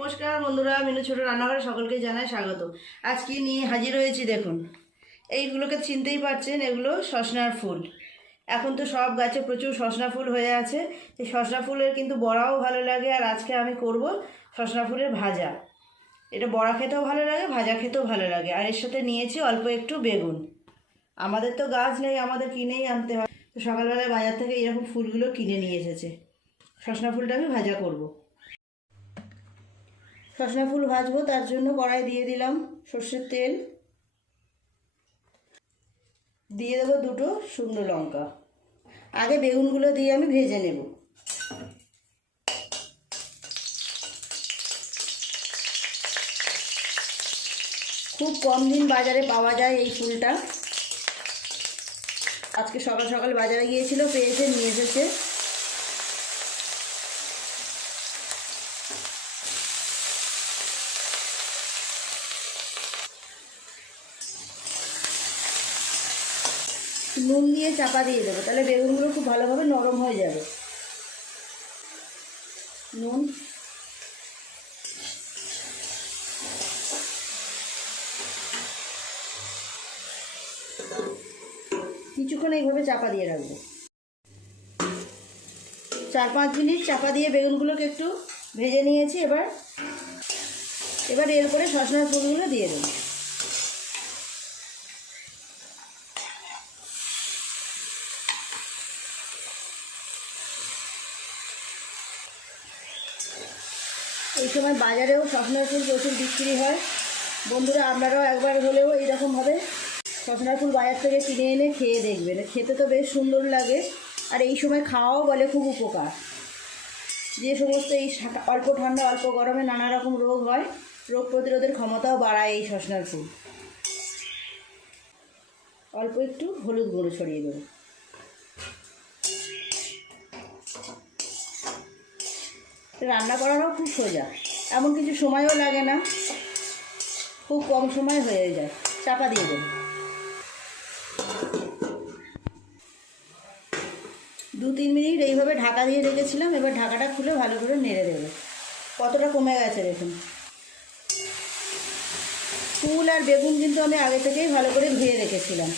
নমস্কার বন্ধুরা, মিনু ছোট রান্নাঘরে সকলকে জানাই স্বাগত। আজকে নিয়ে হাজির হয়েছি। দেখুন, এইগুলোকে চিনতেই পারছেন, এগুলো সজনার ফুল। এখন তো সব গাছে প্রচুর সজনা ফুল হয়ে আছে। এই সজনা ফুলের কিন্তু বড়াও ভালো লাগে, আর আজকে আমি করব সজনা ফুলের ভাজা। এটা বড়া খেতেও ভালো লাগে, ভাজা খেতেও ভালো লাগে। আর এর সাথে নিয়েছি অল্প একটু বেগুন। আমাদের তো গাছ নেই, আমাদের কিনেই আনতে হয়। তো সকালবেলায় বাজার থেকে এরকম ফুলগুলো কিনে নিয়ে এসেছে। সজনা ফুলটা আমি ভাজা করব। সজনা ফুল ভাজবো, তার জন্য কড়াই দিয়ে দিলাম সর্ষের তেল, দিয়ে দেবো দুটো শুকনো লঙ্কা। আগে বেগুনগুলো দিয়ে আমি ভেজে নেব। খুব কম দিন বাজারে পাওয়া যায় এই ফুলটা। আজকে সকাল সকাল বাজারে গিয়েছিল, পেয়েছে, নিয়ে এসেছে। নুন দিয়ে চাপা দিয়ে দেবো, তাহলে বেগুনগুলো খুব ভালোভাবে নরম হয়ে যাবে। নুন, কিছুক্ষণ এইভাবে চাপা দিয়ে রাখবো। 4-5 মিনিট চাপা দিয়ে বেগুনগুলোকে একটু ভেজে নিয়েছি। এবার এরপরে সজনার ফুলগুলো দিয়ে দেবো। এই সময় বাজারেও সজনার ফুল প্রচুর বিক্রি হয়। বন্ধুরা, আপনারাও একবার হলেও এইরকমভাবে সজনার ফুল বাজার থেকে কিনে এনে খেয়ে দেখবেন। খেতে তো বেশ সুন্দর লাগে, আর এই সময় খাওয়াও বলে খুব উপকার। যে সমস্ত এই অল্প ঠান্ডা অল্প গরমে নানা রকম রোগ হয়, রোগ প্রতিরোধের ক্ষমতাও বাড়ায় এই সজনার ফুল। অল্প একটু হলুদ গুঁড়ো ছড়িয়ে দেবো। রান্না করারও খুব সোজা, এমন কিছু সময়ও লাগে না, খুব কম সময় হয়ে যায়। চাপা দিয়ে দেব। 2-3 মিনিট এইভাবে ঢাকা দিয়ে রেখেছিলাম। এবার ঢাকাটা খুলে ভালো করে নেড়ে দেবো। কতটা কমে গেছে দেখুন। ফুল আর বেগুন কিন্তু আমি আগে থেকেই ভালো করে ধুয়ে রেখেছিলাম।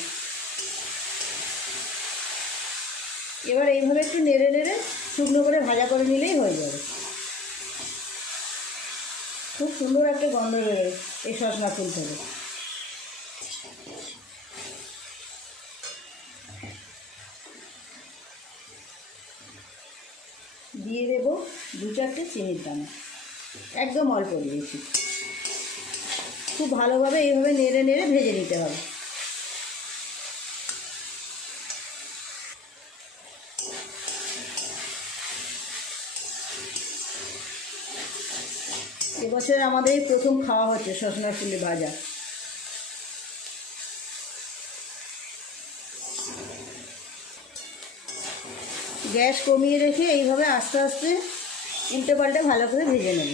এবার এইভাবে একটু নেড়ে নেড়ে শুকনো করে ভাজা করে নিলেই হয়ে যাবে। খুব সুন্দর একটা গন্ধ বেরোয় এই সজনা ফুল থেকে। দিয়ে দেব 2-4টে চিনির দানা, একদম অল্প দিয়েছি। খুব ভালোভাবে এইভাবে নেড়ে নেড়ে ভেজে নিতে হবে। এবছর আমাদের প্রথম খাওয়া হচ্ছে সজনা ফুলের ভাজা। গ্যাস কমিয়ে রেখে এইভাবে আস্তে আস্তে উল্টে পাল্টে ভালো করে ভেজে নেব।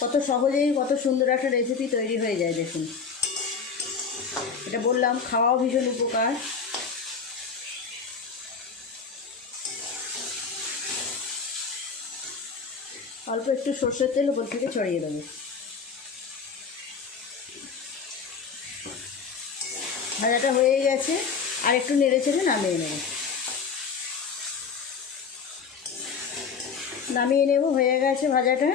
কত সহজেই কত সুন্দর একটা রেসিপি তৈরি হয়ে যায় দেখুন। এটা বললাম, খাওয়াও ভীষণ উপকার। অল্প একটু সর্ষের তেল উপর থেকে ছড়িয়ে দেবো। ভাজাটা হয়ে গেছে, আর একটু নেড়ে চেড়ে নামিয়ে নেব। হয়ে গেছে ভাজাটা।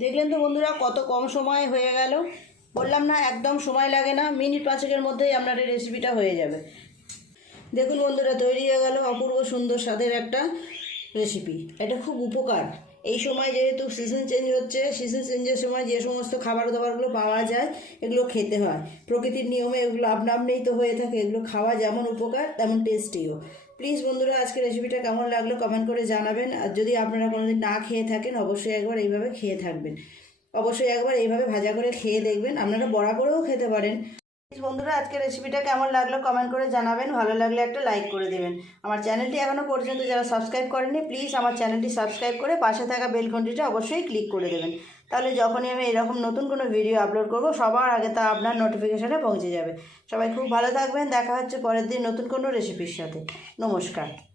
দেখলেন তো বন্ধুরা, কত কম সময় হয়ে গেল। বললাম না, একদম সময় লাগে না, মিনিট 5-এর মধ্যেই আপনার এই রেসিপিটা হয়ে যাবে। দেখুন বন্ধুরা, তৈরি হয়ে গেল অপূর্ব সুন্দর স্বাদের একটা রেসিপি। এটা খুব উপকার। এই সময় যেহেতু সিজন চেঞ্জ হচ্ছে, সিজন চেঞ্জের সময় যে সমস্ত খাবার দাবারগুলো পাওয়া যায় এগুলো খেতে হয়। প্রকৃতির নিয়মে এগুলো আপনা আপনিই তো হয়ে থাকে। এগুলো খাওয়া যেমন উপকার তেমন টেস্টিও। প্লিজ বন্ধুরা, আজকে রেসিপিটা কেমন লাগলো কমেন্ট করে জানাবেন। আর যদি আপনারা কোনোদিন না খেয়ে থাকেন, অবশ্যই একবার এইভাবে খেয়ে থাকবেন। অবশ্যই একবার এইভাবে ভাজা করে খেয়ে দেখবেন। আপনারা বড়া করেও খেতে পারেন। বন্ধুরা, আজকে রেসিপিটা কেমন লাগলো কমেন্ট করে জানাবেন। ভালো লাগলে একটা লাইক করে দেবেন। আমার চ্যানেলটি এখনও পর্যন্ত যারা সাবস্ক্রাইব করেননি, প্লিজ আমার চ্যানেলটি সাবস্ক্রাইব করে পাশে থাকা বেল ঘন্টিটা অবশ্যই ক্লিক করে দেবেন। তাহলে যখনই আমি এরকম নতুন কোনো ভিডিও আপলোড করব সবার আগে তা আপনার নোটিফিকেশানে পৌঁছে যাবে। সবাই খুব ভালো থাকবেন, দেখা হচ্ছে পরের দিন নতুন কোনো রেসিপির সাথে। নমস্কার।